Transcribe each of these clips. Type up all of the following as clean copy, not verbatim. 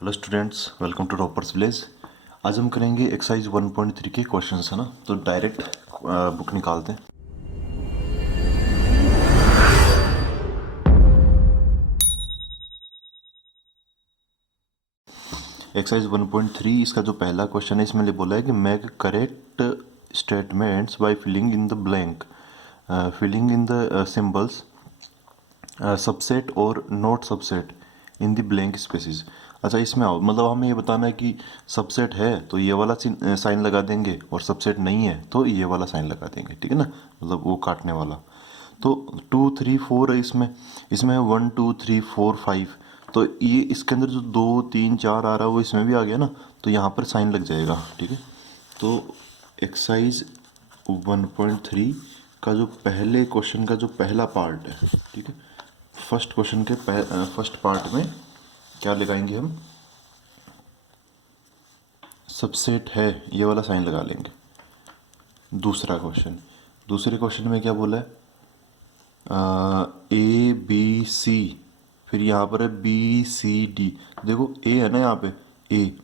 Hello students, welcome to toppers village. आज हम करेंगे एक्सरसाइज 1.3 के क्वेश्चंस, है ना। तो डायरेक्ट बुक निकालते हैं। एक्सरसाइज 1.3 इसका जो पहला क्वेश्चन है, इसमें बोला है कि make correct statements by filling in the blank, filling in the symbols subset और not subset in the blank spaces. अच्छा, इसमें आओ, मतलब हमें ये बताना है कि सबसेट है तो ये वाला साइन लगा देंगे, और सबसेट नहीं है तो ये वाला साइन लगा देंगे, ठीक है ना। मतलब वो काटने वाला। तो 2 3 4 है इसमें। इसमें है 1 2 3 4 5। तो ये इसके अंदर जो 2 3 4 आ रहा है वो इसमें भी आ गया ना, तो यहाँ पर साइन लग जाएगा, ठीक है। तो एक्सरसाइज 1.3 का जो पहले क्वेश्चन का जो पहला पार्ट है, ठीक है, फर्स्ट क्वेश्चन के फर्स्ट पार्ट में क्या लगाएंगे हम, सबसेट है ये वाला साइन लगा लेंगे। दूसरा क्वेश्चन, दूसरे क्वेश्चन में क्या बोला है, ए बी सी, फिर यहाँ पर है बी सी डी। देखो ए है ना यहाँ पे, ए,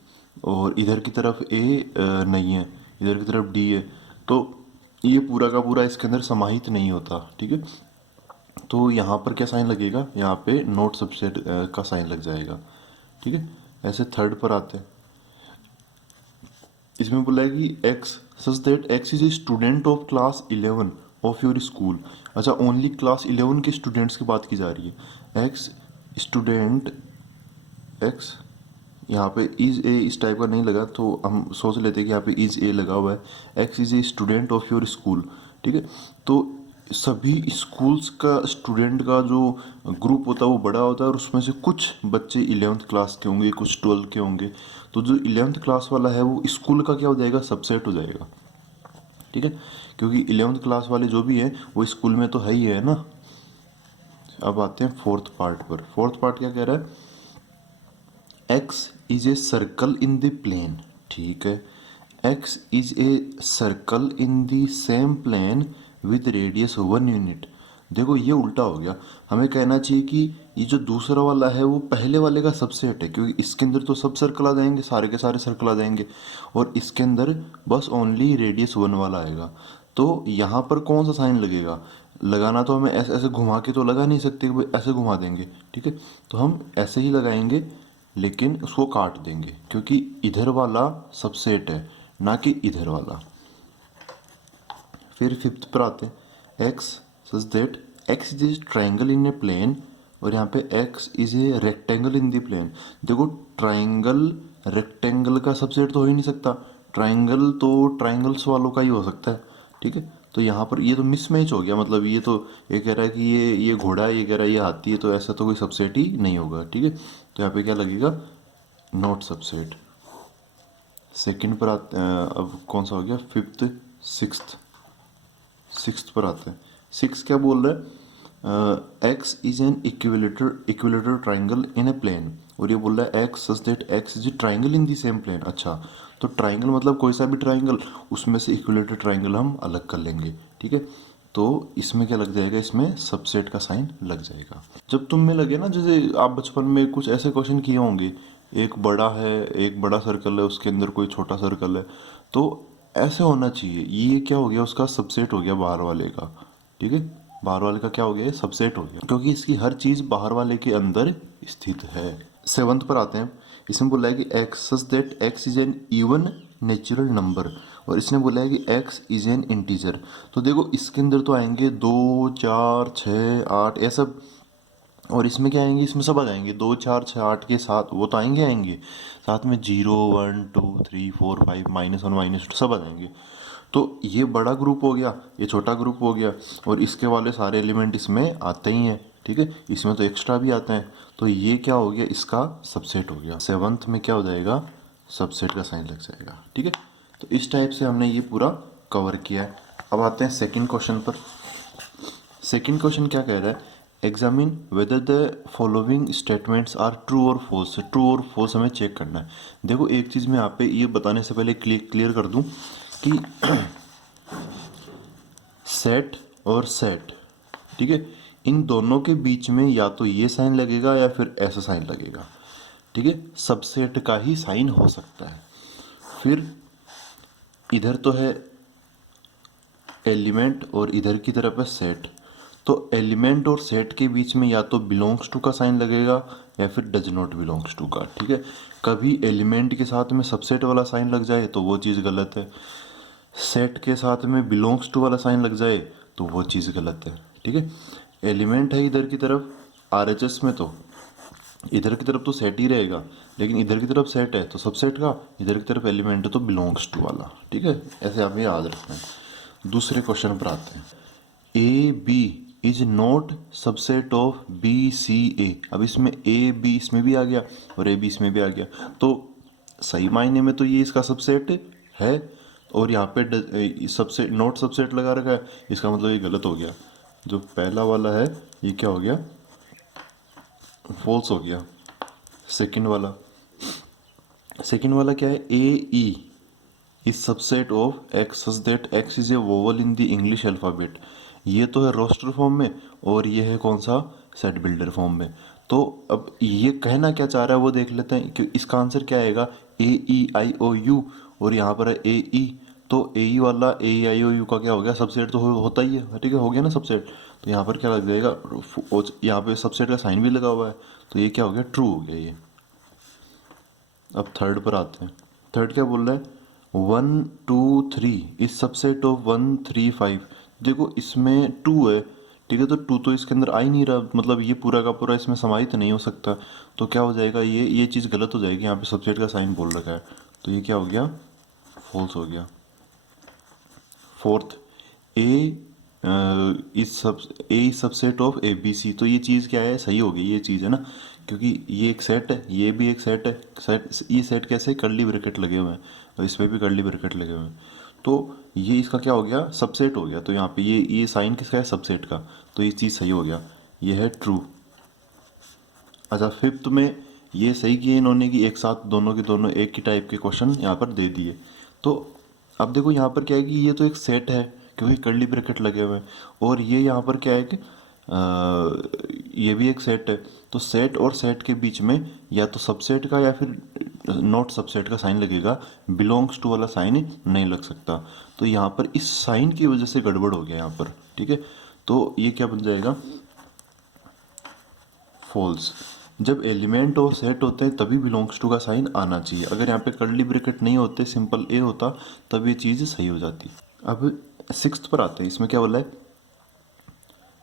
और इधर की तरफ ए नहीं है, इधर की तरफ डी है। तो ये पूरा का पूरा इसके अंदर समाहित नहीं होता, ठीक है। तो यहाँ पर क्या साइन लगेगा, यहाँ पे नोट सबसेट का साइन लग जाएगा, ठीक है। ऐसे थर्ड पर आते हैं। इसमें बोला है कि x such that X is a student of class 11 of your school. अच्छा, ओनली क्लास 11 के स्टूडेंट्स की बात की जा रही है। एक्स स्टूडेंट, एक्स यहाँ पे इज ए इस टाइप का नहीं लगा, तो हम सोच लेते हैं कि यहाँ पे इज ए लगा हुआ है। X is a student of your school, ठीक है। तो सभी स्कूल्स का स्टूडेंट का जो ग्रुप होता है वो बड़ा होता है, और उसमें से कुछ बच्चे 11th क्लास के होंगे, कुछ 12 के होंगे। तो जो 11th क्लास वाला है वो स्कूल का क्या हो जाएगा, सबसेट हो जाएगा, ठीक है। क्योंकि 11th क्लास वाले जो भी है वो स्कूल में तो है ही है ना। अब आते हैं फोर्थ पार्ट पर। फोर्थ पार्ट क्या कह रहा है, X is a circle in the plane, ठीक है। X is a circle in the same plane with radius 1 unit. देखो ये उल्टा हो गया। हमें कहना चाहिए कि ये जो दूसरा वाला है वो पहले वाले का सबसेट है, क्योंकि इसके अंदर तो सब सर्कल आ जाएंगे, सारे के सारे सर्कल आ जाएंगे, और इसके अंदर बस ओनली रेडियस 1 वाला आएगा। तो यहाँ पर कौन सा साइन लगेगा, लगाना तो हमें ऐसे ऐसे घुमा के तो लगा नहीं सकते कि भाई ऐसे घुमा देंगे, ठीक है। तो हम ऐसे ही लगाएंगे, लेकिन उसको काट देंगे, क्योंकि इधर वाला सबसेट है ना कि इधर वाला। फिर फिफ्थ पर आते हैं। X such that X is a triangle in a plane, और यहाँ पे X is a rectangle in the plane. देखो ट्राइंगल रेक्टेंगल का सबसेट तो हो ही नहीं सकता, ट्राइंगल तो ट्राइंगल्स वालों का ही हो सकता है, ठीक है। तो यहाँ पर ये तो मिसमैच हो गया, मतलब ये तो ये कह रहा है कि ये घोड़ा है, ये कह रहा है ये हाथी है, तो ऐसा तो कोई सबसेट ही नहीं होगा, ठीक है। तो यहाँ पे क्या लगेगा, नॉट सबसेट। सेकंड पर आते अब कौन सा हो गया, फिफ्थ, सिक्स्थ। सिक्स्थ पर आते हैं। सिक्स क्या बोल रहा है, X is an equilateral triangle in a plane, और ये बोल रहा है X such that X is a triangle in the same plane. अच्छा, तो ट्राइंगल मतलब कोई सा भी ट्राइंगल, उसमें से इक्विलेटरल ट्राइंगल हम अलग कर लेंगे, ठीक है। तो इसमें क्या लग जाएगा, इसमें सबसेट का साइन लग जाएगा। जब तुम में लगे ना, जैसे आप बचपन में कुछ ऐसे क्वेश्चन किए होंगे, एक बड़ा है, एक बड़ा सर्कल है, उसके अंदर कोई छोटा सर्कल है, तो ऐसे होना चाहिए। ये क्या हो गया, उसका सबसेट हो गया बाहर वाले का, ठीक है। बाहर वाले का क्या हो गया, सबसेट हो गया, क्योंकि इसकी हर चीज बाहर वाले के अंदर स्थित है। सेवंथ पर आते हैं। इसमें बोला है कि x such that X is N even natural number, और इसने बोला है कि एक्स इज एन इंटीजर। तो देखो इसके अंदर तो आएंगे 2 4 6 8 ऐसा, और इसमें क्या आएंगे, इसमें सब आ जाएंगे 2 4 6 8 के साथ, वो तो आएंगे आएंगे साथ में 0 1 2 3 4 5 -1 -2 सब आ जाएंगे। तो ये बड़ा ग्रुप हो गया, ये छोटा ग्रुप हो गया, और इसके वाले सारे एलिमेंट इसमें आते ही हैं, ठीक है। इसमें तो एक्स्ट्रा भी आते हैं, तो ये क्या हो गया, इसका सबसेट हो गया। सेवंथ में क्या हो जाएगा, सबसेट का साइन लग जाएगा, ठीक है। तो इस टाइप से हमने ये पूरा कवर किया है। अब आते हैं सेकंड क्वेश्चन पर। सेकंड क्वेश्चन क्या कह रहा है, examine whether the following statements are true और फॉल्स। ट्रू और फॉल्स हमें चेक करना है। देखो एक चीज़ मैं आप पे ये बताने से पहले क्लियर कर दूं कि सेट और सेट, ठीक है, इन दोनों के बीच में या तो ये साइन लगेगा या फिर ऐसा साइन लगेगा। ठीक है, सबसेट का ही साइन हो सकता है। फिर इधर तो है एलिमेंट और इधर की तरफ है सेट। तो एलिमेंट और सेट के बीच में या तो बिलोंग्स टू का साइन लगेगा या फिर डज नॉट बिलोंग्स टू का। ठीक है, कभी एलिमेंट के साथ में सबसेट वाला साइन लग जाए तो वो चीज़ गलत है, सेट के साथ में बिलोंग्स टू वाला साइन लग जाए तो वो चीज़ गलत है। ठीक है, एलिमेंट है इधर की तरफ आरएचएस में, तो इधर की तरफ तो सेट ही रहेगा, लेकिन इधर की तरफ सेट है तो सबसेट का, इधर की तरफ एलिमेंट है तो बिलोंग्स टू वाला। ठीक है, ऐसे हमें याद रखना है। दूसरे क्वेश्चन पर आते हैं। A B is not subset of B C A. अब इसमें ए बी इसमें भी आ गया और ए बी इसमें भी आ गया, तो सही मायने में तो ये इसका सबसेट है, और यहाँ पे सबसे नॉट सबसेट लगा रखा है, इसका मतलब ये गलत हो गया। जो पहला वाला है ये क्या हो गया, फॉल्स हो गया। सेकंड वाला क्या है, A E is subset of X such that X is a vowel in the English alphabet. ये तो है रोस्टर फॉर्म में और ये है कौन सा, सेट बिल्डर फॉर्म में। तो अब ये कहना क्या चाह रहा है वो देख लेते हैं कि इसका आंसर क्या आएगा, ए ई आई ओ यू, और यहाँ पर है ए ई। तो ए ई वाला ए ई आई ओ यू का क्या हो गया, सबसेट तो होता ही है। ठीक है, हो गया ना सबसेट। तो यहाँ पर क्या लग जाएगा, यहाँ पे सबसेट का साइन भी लगा हुआ है, तो ये क्या हो गया, ट्रू हो गया ये। अब थर्ड पर आते हैं। थर्ड क्या बोल रहा है, 1 2 3 इज सबसेट ऑफ 1 3 5। देखो इसमें 2 है, ठीक है, तो 2 तो इसके अंदर आ ही नहीं रहा, मतलब ये पूरा का पूरा इसमें समाहित नहीं हो सकता। तो क्या हो जाएगा, ये चीज़ गलत हो जाएगी। यहाँ पे सबसेट का साइन बोल रखा है, तो ये क्या हो गया, फॉल्स हो गया। Fourth, A is subset of A B C. तो ये चीज़ क्या है, सही हो गई ये चीज़ है ना, क्योंकि ये एक सेट है, ये भी एक सेट है। ये सेट कैसे, कर्ली ब्रैकेट लगे हुए हैं और इसमें भी कर्ली ब्रैकेट लगे हुए हैं, तो ये इसका क्या हो गया, सबसेट हो गया। तो यहाँ पे ये साइन किसका है, सबसेट का, तो ये चीज़ सही हो गया, ये है ट्रू। अच्छा, फिफ्थ में ये सही किए इन्होंने कि एक साथ दोनों के दोनों एक ही टाइप के क्वेश्चन यहाँ पर दे दिए। तो अब देखो यहाँ पर क्या है कि ये तो एक सेट है क्योंकि कर्ली ब्रैकेट लगे हुए हैं, और ये यहाँ पर क्या है कि ये भी एक सेट है। तो सेट और सेट के बीच में या तो सबसेट का या फिर नॉट सबसेट का साइन लगेगा, बिलोंग्स टू वाला साइन नहीं लग सकता। तो यहाँ पर इस साइन की वजह से गड़बड़ हो गया यहाँ पर। ठीक है, तो ये क्या बन जाएगा, फॉल्स। जब एलिमेंट और सेट होते हैं तभी बिलोंग्स टू का साइन आना चाहिए। अगर यहाँ पे कर्ली ब्रैकेट नहीं होते, सिंपल ए होता, तब ये चीज़ सही हो जाती। अब सिक्स्थ पर आते हैं। इसमें क्या बोला है,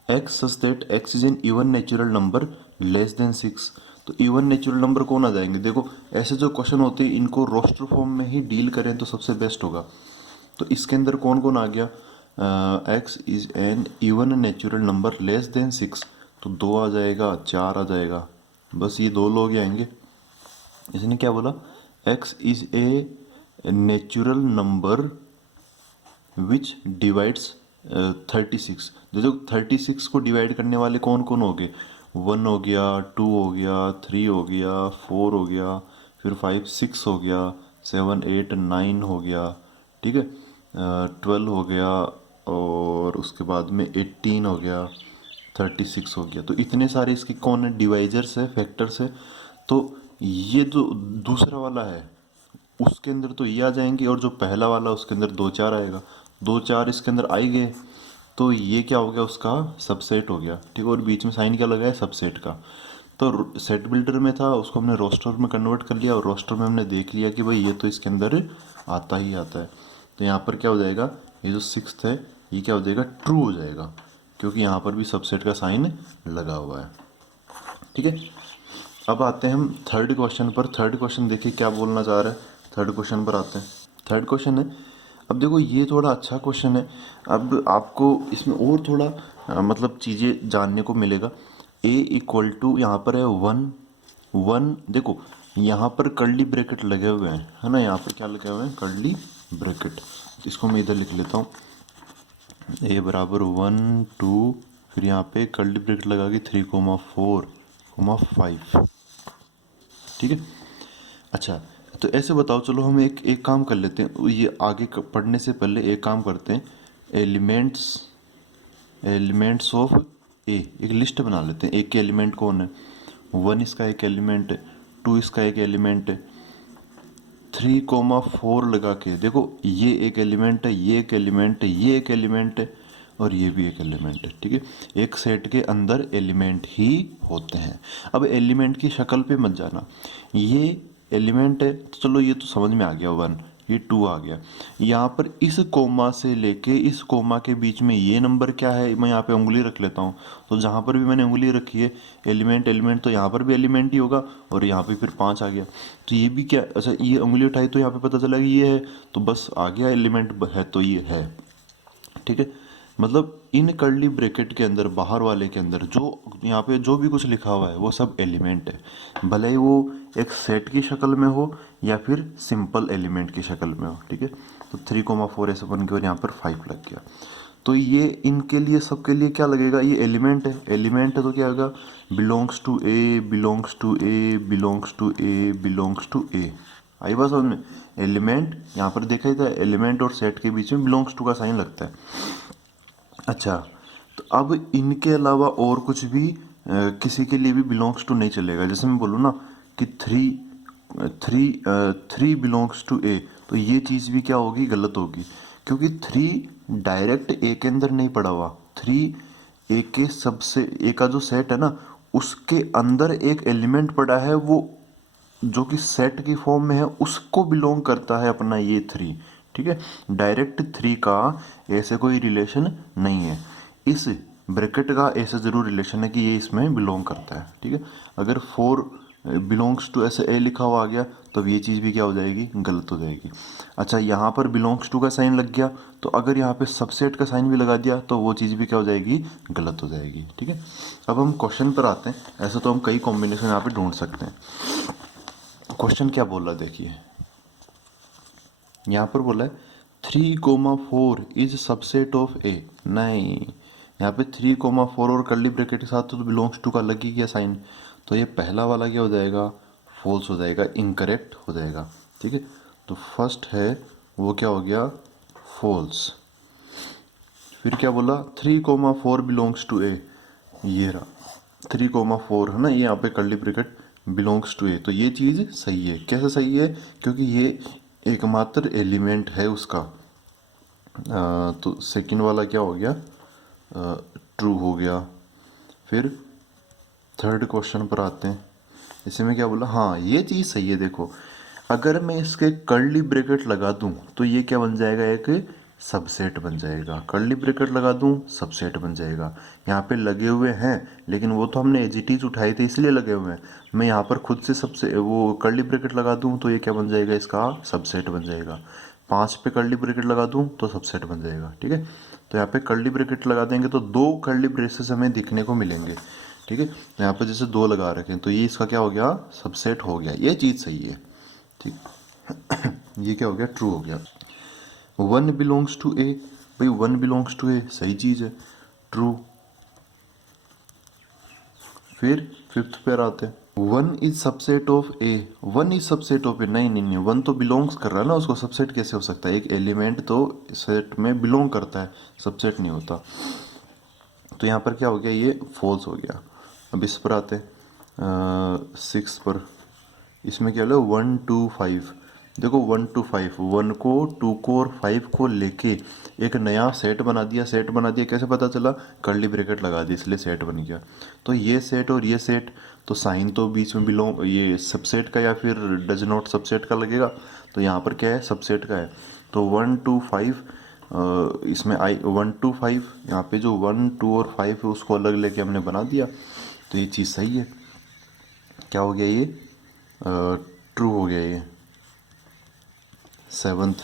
X such that X is N even natural number less than 6। तो इवन नेचुरल नंबर कौन आ जाएंगे, देखो ऐसे जो क्वेश्चन होते हैं इनको रोस्टर फॉर्म में ही डील करें तो सबसे बेस्ट होगा। तो इसके अंदर कौन कौन आ गया, x is N even natural number less than 6, तो 2 आ जाएगा, 4 आ जाएगा, बस ये 2 लोग ही आएंगे। इसने क्या बोला, x is a natural number which divides 36। जो 36 को डिवाइड करने वाले कौन कौन हो गए, 1 हो गया, 2 हो गया, 3 हो गया, 4 हो गया, फिर 5 6 हो गया, 7 8 9 हो गया, ठीक है, 12 हो गया, और उसके बाद में 18 हो गया, 36 हो गया। तो इतने सारे इसके कौन है, डिवाइजर्स है, फैक्टर्स है। तो ये जो दूसरा वाला है उसके अंदर तो ये आ जाएंगे, और जो पहला वाला उसके अंदर 2 4 आएगा, 2 4 इसके अंदर आ ही गए, तो ये क्या हो गया, उसका सबसेट हो गया। ठीक है, और बीच में साइन क्या लगा है, सबसेट का। तो सेट बिल्डर में था, उसको हमने रोस्टर में कन्वर्ट कर लिया, और रोस्टर में हमने देख लिया कि भाई ये तो इसके अंदर आता ही आता है। तो यहाँ पर क्या हो जाएगा, ये जो सिक्स्थ है ये क्या हो जाएगा, ट्रू हो जाएगा, क्योंकि यहाँ पर भी सबसेट का साइन लगा हुआ है। ठीक है, अब आते हैं हम थर्ड क्वेश्चन पर। थर्ड क्वेश्चन देखिए क्या बोलना चाह रहा है। थर्ड क्वेश्चन पर आते हैं। थर्ड क्वेश्चन है, अब देखो ये थोड़ा अच्छा क्वेश्चन है। अब आपको इसमें और थोड़ा मतलब चीज़ें जानने को मिलेगा। ए इक्वल टू यहाँ पर है 1 1, देखो यहाँ पर कर्ली ब्रैकेट लगे हुए हैं, है ना, यहाँ पर क्या लगे हुए हैं, कर्ली ब्रैकेट। इसको मैं इधर लिख लेता हूँ, ए बराबर 1 2, फिर यहाँ पे कर्ली ब्रैकेट लगा के 3,4,5। ठीक है, अच्छा तो ऐसे बताओ, चलो हम एक काम कर लेते हैं, ये आगे पढ़ने से पहले एक काम करते हैं, एलिमेंट्स ऑफ ए एक लिस्ट बना लेते हैं। एक के एलिमेंट कौन है, 1 इसका एक एलिमेंट है, टू इसका एक एलिमेंट है, 3,4 लगा के देखो, ये एक एलिमेंट है, ये एक एलिमेंट है, ये एक एलिमेंट है और ये भी एक एलिमेंट है। ठीक है, एक सेट के अंदर एलिमेंट ही होते हैं। अब एलिमेंट की शक्ल पे मत जाना, ये एलिमेंट है तो चलो ये तो समझ में आ गया 1, ये 2 आ गया। यहाँ पर इस कोमा से लेके इस कोमा के बीच में ये नंबर क्या है, मैं यहाँ पे उंगली रख लेता हूँ, तो जहाँ पर भी मैंने उंगली रखी है एलिमेंट एलिमेंट, तो यहाँ पर भी एलिमेंट ही होगा और यहाँ पे फिर 5 आ गया। तो ये भी क्या, अच्छा ये उंगली उठाई तो यहाँ पे पता चला कि ये है, तो बस आ गया एलिमेंट है तो ये है। ठीक है, मतलब इन कर्ली ब्रैकेट के अंदर बाहर वाले के अंदर जो यहाँ पे जो भी कुछ लिखा हुआ है वो सब एलिमेंट है, भले ही वो एक सेट की शक्ल में हो या फिर सिंपल एलिमेंट की शक्ल में हो। ठीक है, तो 3,4 ऐसे बन के और यहाँ पर 5 लग गया। तो ये इनके लिए सबके लिए क्या लगेगा, ये एलिमेंट है, एलिमेंट है तो क्या होगा, belongs to A, belongs to A, belongs to A, belongs to A. आई बात समझ में, एलिमेंट यहाँ पर देखा था, एलिमेंट और सेट के बीच में बिलोंग्स टू का साइन लगता है। अच्छा, तो अब इनके अलावा और कुछ भी किसी के लिए भी बिलोंग्स टू नहीं चलेगा। जैसे मैं बोलूँ ना कि थ्री बिलोंग्स टू ए, तो ये चीज़ भी क्या होगी, गलत होगी, क्योंकि 3 डायरेक्ट ए के अंदर नहीं पड़ा हुआ। 3 ए के सबसे, ए का जो सेट है ना उसके अंदर एक एलिमेंट पड़ा है, वो जो कि सेट की फॉर्म में है उसको बिलोंग करता है अपना ये 3। ठीक है, डायरेक्ट 3 का ऐसे कोई रिलेशन नहीं है, इस ब्रैकेट का ऐसे ज़रूर रिलेशन है कि ये इसमें बिलोंग करता है। ठीक है, अगर 4 बिलोंग्स टू ऐसे ए लिखा हुआ आ गया तो ये चीज़ भी क्या हो जाएगी, गलत हो जाएगी। अच्छा, यहाँ पर बिलोंग्स टू का साइन लग गया, तो अगर यहाँ पे सबसेट का साइन भी लगा दिया तो वो चीज़ भी क्या हो जाएगी, गलत हो जाएगी। ठीक है, अब हम क्वेश्चन पर आते हैं। ऐसे तो हम कई कॉम्बिनेशन यहाँ पे ढूंढ सकते हैं। क्वेश्चन क्या बोला देखिए, यहाँ पर बोला है 3,4 इज सबसेट ऑफ ए। नहीं, यहाँ पे 3,4 और कर्ली ब्रैकेट के साथ तो बिलोंग्स टू का लग ही गया साइन, तो ये पहला वाला क्या हो जाएगा, फॉल्स हो जाएगा, इनकरेक्ट हो जाएगा। ठीक है, तो फर्स्ट है वो क्या हो गया, फॉल्स। फिर क्या बोला, 3,4 बिलोंग्स टू ए, ये रहा 3,4 है ना, ये यहाँ पे कर्ली ब्रैकेट बिलोंग्स टू ए, तो ये चीज़ सही है। कैसे सही है, क्योंकि ये एकमात्र एलिमेंट है उसका। तो सेकंड वाला क्या हो गया, ट्रू हो गया। फिर थर्ड क्वेश्चन पर आते हैं, इसी में क्या बोला, हाँ ये चीज़ सही है। देखो, अगर मैं इसके कर्ली ब्रैकेट लगा दूं तो ये क्या बन जाएगा, एक सबसेट बन जाएगा। कर्ली ब्रैकेट लगा दूं सबसेट बन जाएगा। यहाँ पे लगे हुए हैं लेकिन वो तो हमने एजिटीज उठाए थे इसलिए लगे हुए हैं। मैं यहाँ पर खुद से सबसे वो कर्ली ब्रैकेट लगा दूं तो ये क्या बन जाएगा, इसका सबसेट बन जाएगा। 5 पे कर्ली ब्रैकेट लगा दूं तो सबसेट बन जाएगा। ठीक है, तो यहाँ पे कर्ली ब्रैकेट लगा देंगे तो 2 कर्ली ब्रेसेस हमें दिखने को मिलेंगे। ठीक है, तो यहाँ पे जैसे 2 लगा रखे हैं तो ये इसका क्या हो गया, सबसेट हो गया। ये चीज़ सही है। ठीक ये क्या हो गया, ट्रू हो गया। 1 बिलोंग्स टू ए, भाई 1 बिलोंग्स टू ए सही चीज़ है, ट्रू। फिर फिफ्थ पे आते हैं, 1 is subset of A, 1 is subset of A. नहीं नहीं नहीं, 1 तो बिलोंग्स कर रहा है ना, उसको सबसेट कैसे हो सकता है, एक एलिमेंट तो सेट में बिलोंग करता है, सबसेट नहीं होता। तो यहाँ पर क्या हो गया, ये फॉल्स हो गया। अब इस पर आते हैं 6 पर, इसमें क्या हो 1 2 5। देखो 1 2 5, 1 को 2 को और 5 को लेके एक नया सेट बना दिया। सेट बना दिया कैसे पता चला, कर्ली ब्रैकेट लगा दी इसलिए सेट बन गया। तो ये सेट और ये सेट, तो साइन तो बीच में बिलोंग ये सबसेट का या फिर डज नॉट सबसेट का लगेगा। तो यहाँ पर क्या है, सबसेट का है। तो 1 2 5 इसमें 1 2 5, यहाँ पे जो 1 2 और 5 है उसको अलग लेके हमने बना दिया, तो ये चीज़ सही है। क्या हो गया, ये ट्रू हो गया। ये 7th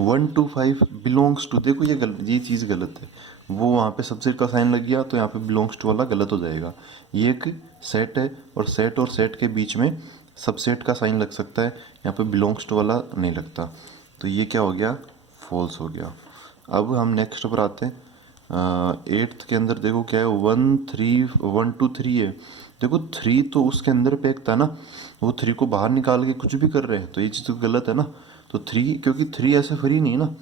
1 2 5 बिलोंग्स टू, देखो ये चीज़ गलत है। वो वहाँ पे सबसेट का साइन लग गया तो यहाँ पे बिलोंग्स टू वाला गलत हो जाएगा। ये एक सेट है और सेट के बीच में सबसेट का साइन लग सकता है, यहाँ पे बिलोंग्स टू वाला नहीं लगता। तो ये क्या हो गया, फॉल्स हो गया। अब हम नेक्स्ट पर आते हैं। 8th के अंदर देखो क्या है, 1 2 3 है। देखो 3 तो उसके अंदर पैक था ना, वो 3 को बाहर निकाल के कुछ भी कर रहे हैं, तो ये चीज़ तो गलत है ना। तो 3, क्योंकि 3 ऐसे फ्री नहीं है ना,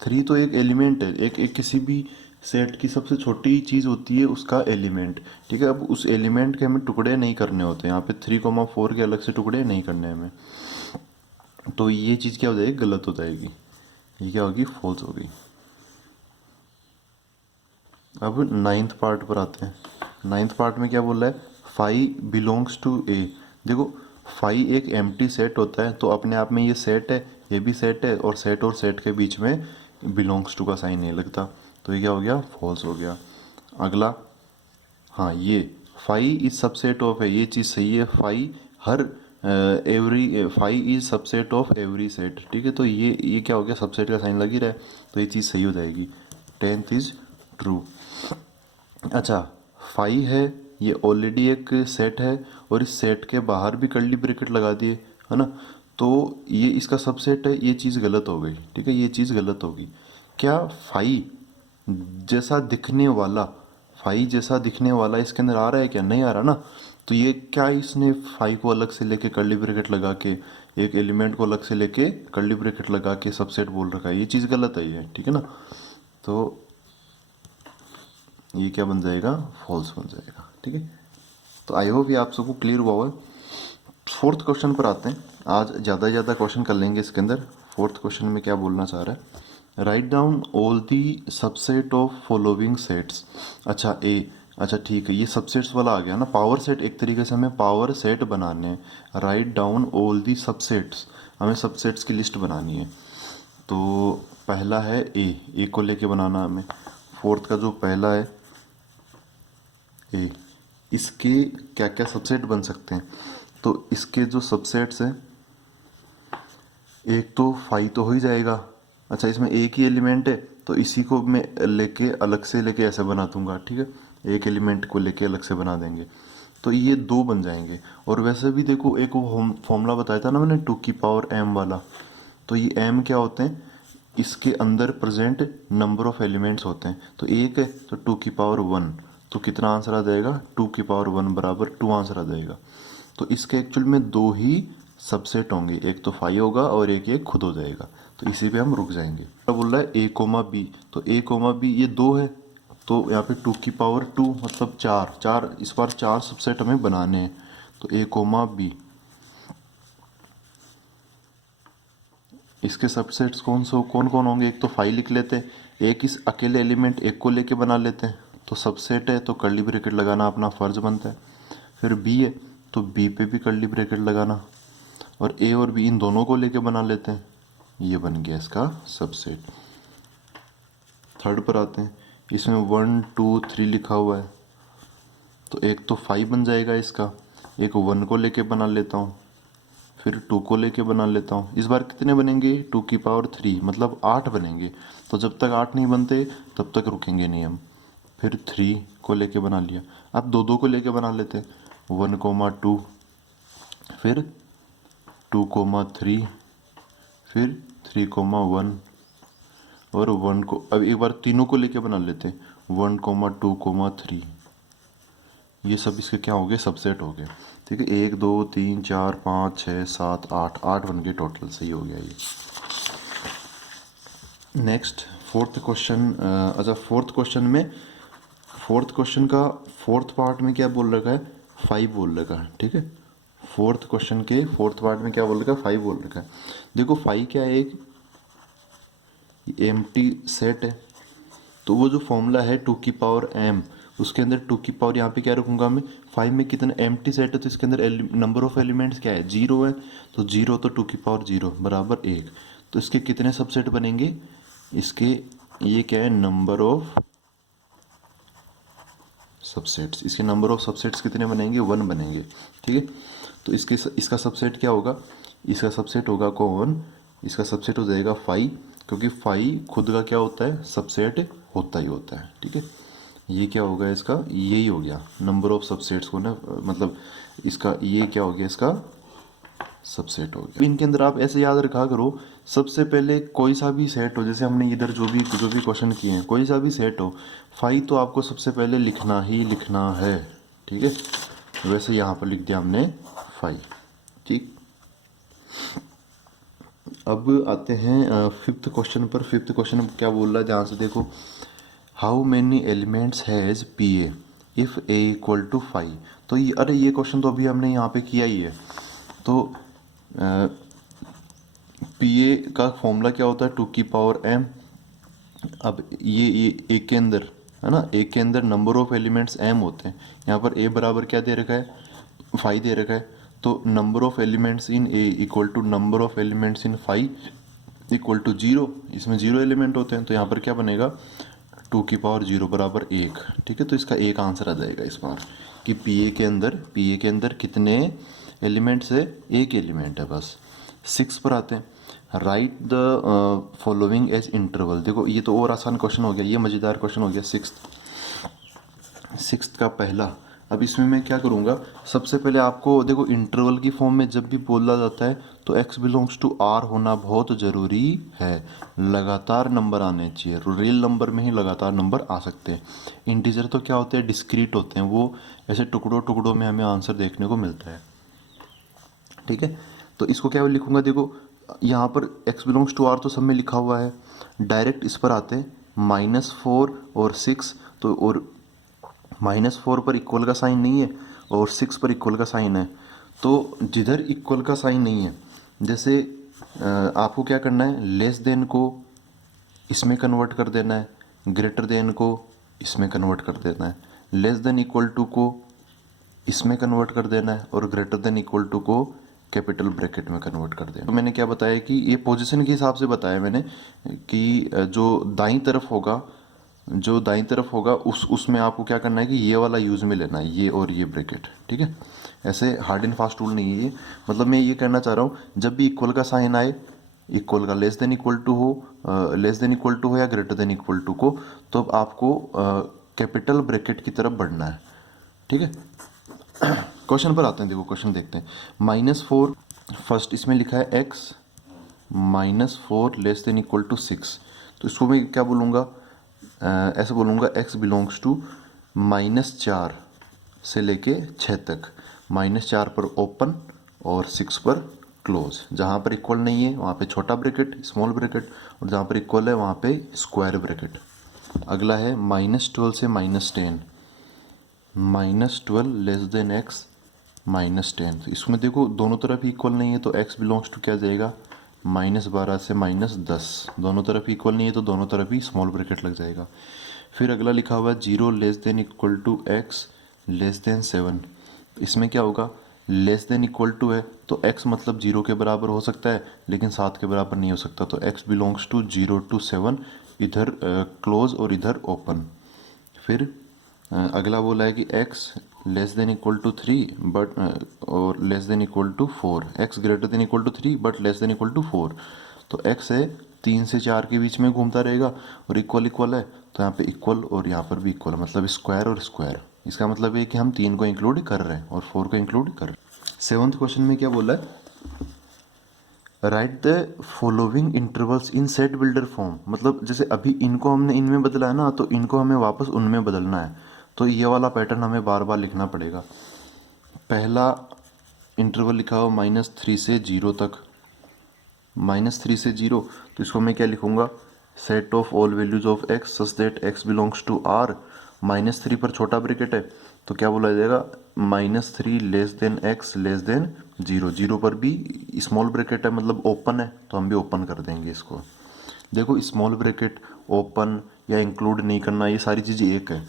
3 तो एक एलिमेंट है, एक किसी भी सेट की सबसे छोटी चीज़ होती है उसका एलिमेंट। ठीक है, अब उस एलिमेंट के हमें टुकड़े नहीं करने होते, यहाँ पे 3,4 के अलग से टुकड़े नहीं करने हमें। तो ये चीज़ क्या हो जाएगी, गलत हो जाएगी, ये क्या होगी, फॉल्स होगी। अब नाइन्थ पार्ट पर आते हैं। नाइन्थ पार्ट में क्या बोल रहा है, फाइव बिलोंग्स टू ए। देखो फाइव एक एम्प्टी सेट होता है, तो अपने आप में ये सेट है, ये भी सेट है, और सेट के बीच में बिलोंग्स टू का साइन नहीं लगता, तो ये क्या हो गया, फॉल्स हो गया। अगला, हाँ ये फाइव इज सबसेट ऑफ है, ये चीज़ सही है, five her every five is subset of every set. ठीक है, तो ये क्या हो गया, सबसेट का साइन लग ही रहा है, तो ये चीज़ सही हो जाएगी, टेंथ इज ट्रू। अच्छा, फाइव है, ये ऑलरेडी एक सेट है, और इस सेट के बाहर भी कर्ली ब्रैकेट लगा दिए, है ना, तो ये इसका सबसेट है, ये चीज़ गलत हो गई। ठीक है, ये चीज़ गलत होगी। क्या फाइव जैसा दिखने वाला, फाइव जैसा दिखने वाला इसके अंदर आ रहा है, क्या नहीं आ रहा ना, तो ये क्या इसने फाइव को अलग से लेके कर्ली ब्रैकेट लगा के, एक एलिमेंट को अलग से लेके कर्ली ब्रैकेट लगा के सबसेट बोल रखा है, ये चीज़ गलत है ये। ठीक है ना, तो ये क्या बन जाएगा, फॉल्स बन जाएगा। ठीक है, तो आई होप ये आप सबको क्लियर हुआ है। फोर्थ क्वेश्चन पर आते हैं, आज ज़्यादा क्वेश्चन कर लेंगे इसके अंदर। फोर्थ क्वेश्चन में क्या बोलना चाह रहा है, write down all the subset of following sets. अच्छा अच्छा ठीक है, ये सबसेट्स वाला आ गया ना, पावर सेट, एक तरीके से हमें पावर सेट बनाने हैं। Write down all the subsets, हमें सबसेट्स की लिस्ट बनानी है। तो पहला है ए को लेके बनाना हमें। फोर्थ का जो पहला है ए, इसके क्या क्या सबसेट बन सकते हैं, तो इसके जो सबसेट्स हैं, एक तो फाइव तो हो ही जाएगा। अच्छा, इसमें एक ही एलिमेंट है, तो इसी को मैं लेके अलग से लेके ऐसे बना दूंगा। ठीक है, एक एलिमेंट को लेके अलग से बना देंगे, तो ये दो बन जाएंगे। और वैसे भी देखो, एक वो फॉर्मूला बताया था ना मैंने, 2 की पावर m वाला, तो ये m क्या होते हैं, इसके अंदर प्रेजेंट नंबर ऑफ एलिमेंट्स होते हैं। तो एक है तो 2 की पावर 1, तो कितना आंसर आ जाएगा, 2 की पावर 1 बराबर 2 आंसर आ जाएगा। तो इसके एक्चुअल में दो ही सबसेट होंगे, एक तो फाइव होगा और एक ये खुद हो जाएगा, तो इसी पे हम रुक जाएंगे। तो बोल रहा है ए कोमा बी, तो ए कोमा बी ये दो है, तो यहाँ पे 2 की पावर 2 मतलब चार, चार इस बार चार सबसेट हमें बनाने हैं। तो ए कोमा बी, इसके सबसेट्स कौन कौन होंगे, एक तो फाइव लिख लेते हैं, एक इस अकेले एलिमेंट एक को लेके बना लेते हैं, तो सबसेट है तो कर्ली ब्रैकेट लगाना अपना फर्ज बनता है। फिर बी है, तो बी पे भी कर्ली ब्रैकेट लगाना, और ए और बी इन दोनों को लेके बना लेते हैं, ये बन गया इसका सबसेट। थर्ड पर आते हैं, इसमें 1 2 3 लिखा हुआ है, तो एक तो फाइव बन जाएगा इसका, एक 1 को लेके बना लेता हूँ, फिर 2 को लेके बना लेता हूँ। इस बार कितने बनेंगे, 2 की पावर 3 मतलब 8 बनेंगे, तो जब तक 8 नहीं बनते तब तक रुकेंगे नहीं हम। फिर 3 को लेके बना लिया, अब दो दो को लेके बना लेते हैं, 1 2, फिर 2 3, फिर 3 1, और 1 को अब एक बार तीनों को लेके बना लेते हैं, 1 2 3, ये सब इसके क्या हो गए, सबसेट हो गए। ठीक है, 1 2 3 4 5 6 7 8, 8 बन गए टोटल, सही हो गया ये। Next fourth question. अच्छा, फोर्थ क्वेश्चन का फोर्थ पार्ट में क्या बोल रखा है, फाइव बोल रखा है। ठीक है, फोर्थ क्वेश्चन के फोर्थ पार्ट में क्या बोल रखा है, फाइव बोल रखा है। देखो फाइव क्या है, एक एम्प्टी सेट है, तो वो जो फॉर्मूला है 2 की पावर m, उसके अंदर 2 की पावर यहाँ पे क्या रखूंगा मैं, फाइव में कितना एम्प्टी सेट है, तो इसके अंदर नंबर ऑफ एलिमेंट्स क्या है, 0 है, तो 0 तो 2 की पावर 0 बराबर 1, तो इसके कितने सबसेट बनेंगे, इसके ये क्या है, नंबर ऑफ सबसेट्स, इसके नंबर ऑफ सबसेट्स कितने बनेंगे, 1 बनेंगे। ठीक है, तो इसका सबसेट क्या होगा, इसका सबसेट होगा कौन, इसका सबसेट हो जाएगा फाइव, क्योंकि फाइव खुद का क्या होता है, सबसेट होता ही होता है। ठीक है, ये क्या होगा इसका, यही हो गया नंबर ऑफ सबसेट्स को ना, मतलब इसका ये क्या हो गया, इसका सबसेट हो गया। इनके अंदर आप ऐसे याद रखा करो, सबसे पहले कोई सा भी सेट हो, जैसे हमने इधर जो भी क्वेश्चन किए हैं, कोई सा भी सेट हो, फाइव तो आपको सबसे पहले लिखना ही लिखना है। ठीक है, वैसे यहाँ पर लिख दिया हमने फाइव। ठीक, अब आते हैं फिफ्थ क्वेश्चन पर। फिफ्थ क्वेश्चन क्या बोल रहा है, ध्यान से देखो, how many elements has P A if A equal to 5। तो ये, अरे ये क्वेश्चन तो अभी हमने यहाँ पे किया ही है। तो पी ए का फॉर्मूला क्या होता है, 2 की पावर m। अब ये एक के अंदर है ना, एक के अंदर नंबर ऑफ एलिमेंट्स m होते हैं। यहाँ पर a बराबर क्या दे रखा है, 5 दे रखा है। तो number of elements in a equal to number of elements in 5 equal to 0। इसमें 0 एलिमेंट होते हैं, तो यहाँ पर क्या बनेगा, 2 की पावर 0 बराबर 1। ठीक है, तो इसका एक आंसर आ जाएगा इस बार कि पी ए के अंदर कितने एलिमेंट्स है, एक एलिमेंट है बस। 6 पर आते हैं, write the following as interval. देखो ये तो और आसान क्वेश्चन हो गया, ये मज़ेदार क्वेश्चन हो गया। सिक्स्थ का पहला। अब इसमें मैं क्या करूँगा, सबसे पहले आपको देखो इंटरवल की फॉर्म में जब भी बोला जाता है तो x बिलोंग्स टू r होना बहुत ज़रूरी है। लगातार नंबर आने चाहिए, रियल नंबर में ही लगातार नंबर आ सकते हैं। इंटीजर तो क्या होते हैं, डिस्क्रीट होते हैं, वो ऐसे टुकड़ों टुकड़ों में हमें आंसर देखने को मिलता है। ठीक है, तो इसको क्या लिखूंगा, देखो यहाँ पर x बिलोंग्स टू r तो सब में लिखा हुआ है। डायरेक्ट इस पर आते हैं, -4 और 6। तो और -4 पर इक्वल का साइन नहीं है और 6 पर इक्वल का साइन है। तो जिधर इक्वल का साइन नहीं है, जैसे आपको क्या करना है, लेस देन को इसमें कन्वर्ट कर देना है, ग्रेटर देन को इसमें कन्वर्ट कर देना है, लेस देन इक्वल टू को इसमें कन्वर्ट कर देना है और ग्रेटर देन इक्वल टू को कैपिटल ब्रैकेट में कन्वर्ट कर देना। तो मैंने क्या बताया कि ये पोजीशन के हिसाब से बताया मैंने कि जो दाईं तरफ होगा उसमें आपको क्या करना है कि ये वाला यूज़ में लेना है, ये और ये ब्रैकेट। ठीक है, ऐसे हार्ड एंड फास्ट रूल नहीं है ये। मतलब मैं ये कहना चाह रहा हूँ, जब भी इक्वल का साइन आए, इक्वल का लेस देन इक्वल टू हो या ग्रेटर देन इक्वल टू को, तो अब आपको कैपिटल ब्रैकेट की तरफ बढ़ना है। ठीक है, क्वेश्चन पर आते हैं, देखो क्वेश्चन देखते हैं। -4 फर्स्ट इसमें लिखा है x -4 less than equal to 6। तो इसको मैं क्या बोलूँगा, ऐसे बोलूँगा x बिलोंग्स टू -4 से लेके 6 तक। -4 पर ओपन और 6 पर क्लोज। जहाँ पर इक्वल नहीं है वहाँ पे छोटा ब्रैकेट, स्मॉल ब्रैकेट, और जहाँ पर इक्वल है वहाँ पे स्क्वायर ब्रैकेट। अगला है -12 से -10। -12 लेस देन x -10। तो इसमें देखो दोनों तरफ इक्वल नहीं है, तो x बिलोंग्स टू क्या जाएगा, -12 से -10। दोनों तरफ इक्वल नहीं है तो दोनों तरफ ही स्मॉल ब्रैकेट लग जाएगा। फिर अगला लिखा हुआ है 0 less than equal to x less than 7। इसमें क्या होगा, लेस देन इक्वल टू है तो x मतलब 0 के बराबर हो सकता है लेकिन 7 के बराबर नहीं हो सकता। तो x बिलोंग्स टू 0 to 7, इधर क्लोज और इधर ओपन। फिर अगला बोला है कि x less than equal to 3 but और less than equal to 4। x greater than equal to 3 but less than equal to 4। तो x है 3 से 4 के बीच में घूमता रहेगा और इक्वल इक्वल है, तो यहाँ पे इक्वल और यहाँ पर भी इक्वल, मतलब स्क्वायर और स्क्वायर। इसका मतलब है कि हम 3 को इंक्लूड कर रहे हैं और 4 को इंक्लूड कर रहे हैं। 7th क्वेश्चन में क्या बोला है, right the following intervals in set builder form. मतलब जैसे अभी इनको हमने इनमें बदला है ना, तो इनको हमें वापस उनमें बदलना है। तो ये वाला पैटर्न हमें बार बार लिखना पड़ेगा। पहला इंटरवल लिखा हो -3 से 0 तक, -3 से 0। तो इसको मैं क्या लिखूँगा, set of all values of x such that x belongs to r। -3 पर छोटा ब्रैकेट है तो क्या बोला जाएगा, -3 less than x less then 0। 0 पर भी स्मॉल ब्रैकेट है मतलब ओपन है, तो हम भी ओपन कर देंगे इसको। देखो स्मॉल ब्रैकेट, ओपन या इंक्लूड नहीं करना, ये सारी चीज़ें एक है।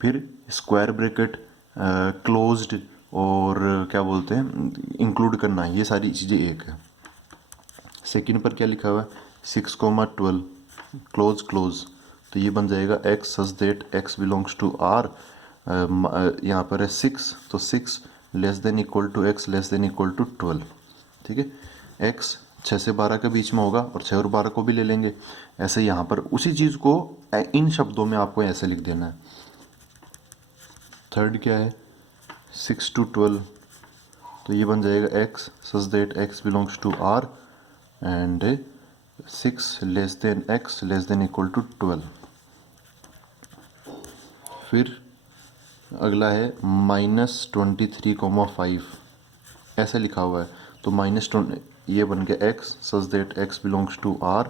फिर स्क्वायर ब्रैकेट, क्लोज्ड और क्या बोलते हैं इंक्लूड करना, ये सारी चीज़ें एक है। सेकंड पर क्या लिखा हुआ है, 6,12 क्लोज क्लोज। तो ये बन जाएगा x such that x belongs to r। यहाँ पर है 6, तो 6 less than equal to x less than equal to 12। ठीक है, x 6 से 12 के बीच में होगा और 6 और 12 को भी ले लेंगे। ऐसे यहाँ पर उसी चीज़ को इन शब्दों में आपको ऐसे लिख देना है। थर्ड क्या है, 6 to 12। तो ये बन जाएगा x such that x belongs to r and 6 less than x less than equal to 12। फिर अगला है -23,5 ऐसे लिखा हुआ है, तो -20 ये बन गया x such that x belongs to r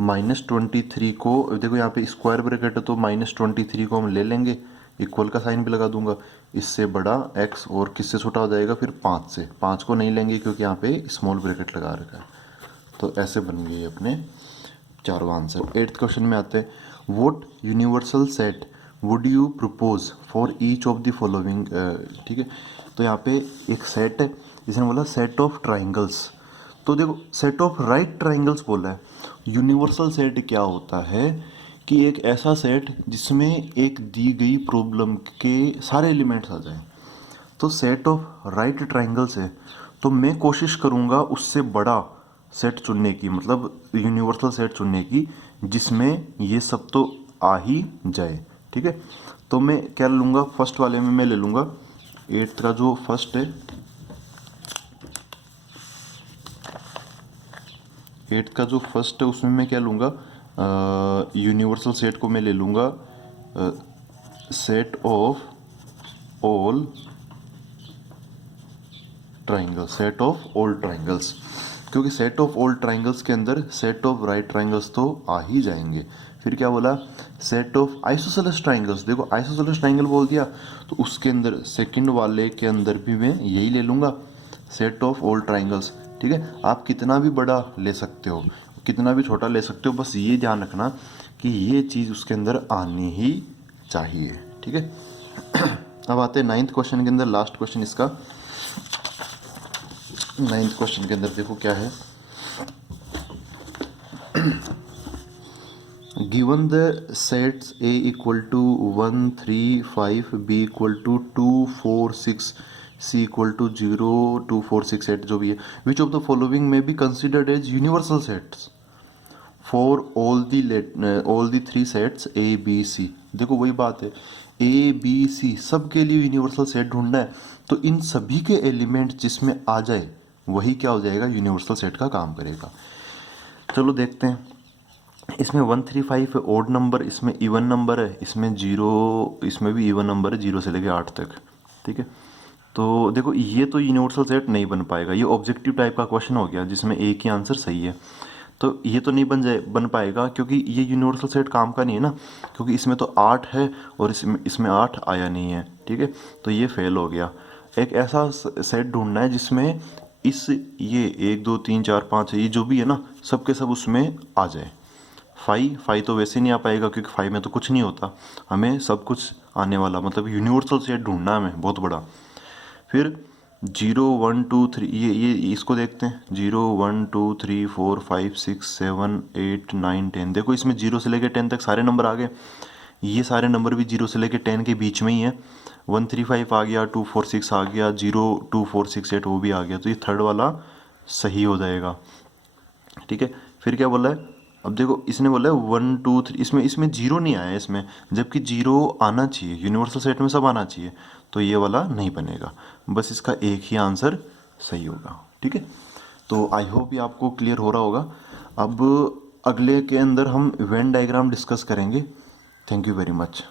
-23 को देखो यहाँ पे स्क्वायर ब्रैकेट है तो -23 को हम ले लेंगे, इक्वल का साइन भी लगा दूंगा, इससे बड़ा x और किससे छोटा हो जाएगा फिर 5 से, 5 को नहीं लेंगे क्योंकि यहाँ पे स्मॉल ब्रैकेट लगा रखा है। तो ऐसे बन गए अपने चारों आंसर। 8th क्वेश्चन में आते हैं, what universal set would you propose for each of the following. ठीक है, तो यहाँ पे एक सेट है, जिसने बोला सेट ऑफ ट्राइंगल्स, तो देखो सेट ऑफ राइट ट्राइंगल्स बोला है। यूनिवर्सल सेट क्या होता है कि एक ऐसा सेट जिसमें एक दी गई प्रॉब्लम के सारे एलिमेंट्स आ जाएं। तो सेट ऑफ राइट ट्राइंगल्स है, तो मैं कोशिश करूँगा उससे बड़ा सेट चुनने की, मतलब यूनिवर्सल सेट चुनने की जिसमें ये सब तो आ ही जाए। ठीक है, तो मैं क्या लूँगा, फर्स्ट वाले में मैं ले लूँगा 8th का जो फर्स्ट है, 8th का जो फर्स्ट है उसमें मैं क्या लूँगा, यूनिवर्सल सेट को मैं ले लूँगा set of all triangles, set of all triangles, क्योंकि सेट ऑफ ऑल ट्राइंगल्स के अंदर सेट ऑफ राइट ट्राइंगल्स तो आ ही जाएंगे। फिर क्या बोला, सेट ऑफ आइसोसेलेस ट्राइंगल्स, देखो आइसोसेलेस ट्राइंगल बोल दिया तो उसके अंदर सेकंड वाले के अंदर भी मैं यही ले लूँगा सेट ऑफ ऑल ट्राइंगल्स। ठीक है, आप कितना भी बड़ा ले सकते हो, कितना भी छोटा ले सकते हो, बस ये ध्यान रखना कि ये चीज़ उसके अंदर आनी ही चाहिए। ठीक है, अब आते हैं 9th क्वेश्चन के अंदर, लास्ट क्वेश्चन इसका। 9th क्वेश्चन के अंदर देखो क्या है, given the sets A equal to 1 3 5, B equal to 2 4 6, C equal to 0 2 4 6 8 जो भी है, विच ऑफ द फॉलोइंग में be considered as universal sets for all the 3 सेट्स A B C। देखो वही बात है, A B C सबके लिए यूनिवर्सल सेट ढूंढना है, तो इन सभी के एलिमेंट जिसमें आ जाए वही क्या हो जाएगा, यूनिवर्सल सेट का काम करेगा। चलो देखते हैं, इसमें 1 3 5 है ओड नंबर, इसमें इवन नंबर है, इसमें 0, इसमें भी इवन नंबर है 0 से लेकर 8 तक। ठीक है, तो देखो ये तो यूनिवर्सल सेट नहीं बन पाएगा, ये ऑब्जेक्टिव टाइप का क्वेश्चन हो गया जिसमें एक ही आंसर सही है, तो ये तो नहीं बन पाएगा क्योंकि ये यूनिवर्सल सेट काम का नहीं है ना, क्योंकि इसमें तो 8 है और इसमें 8 आया नहीं है। ठीक है, तो ये फेल हो गया। एक ऐसा सेट ढूंढना है जिसमें ये 1 2 3 4 5 ये जो भी है ना सब के सब उसमें आ जाए। 5 तो वैसे नहीं आ पाएगा क्योंकि 5 में तो कुछ नहीं होता, हमें सब कुछ आने वाला, मतलब यूनिवर्सल सेट ढूंढना है हमें बहुत बड़ा। फिर 0 1 2 3 ये इसको देखते हैं, 0 1 2 3 4 5 6 7 8 9 10, देखो इसमें 0 से लेकर 10 तक सारे नंबर आ गए, ये सारे नंबर भी 0 से लेकर 10 के बीच में ही है। 1 3 5 आ गया, 2 4 6 आ गया, 0 2 4 6 8 वो भी आ गया, तो ये थर्ड वाला सही हो जाएगा। ठीक है, फिर क्या बोला है, अब देखो इसने बोला है 1 2 3, इसमें 0 नहीं आया इसमें, जबकि 0 आना चाहिए, यूनिवर्सल सेट में सब आना चाहिए, तो ये वाला नहीं बनेगा, बस इसका एक ही आंसर सही होगा। ठीक है, तो आई होप ये आपको क्लियर हो रहा होगा। अब अगले के अंदर हम वेन डायग्राम डिस्कस करेंगे। Thank you very much.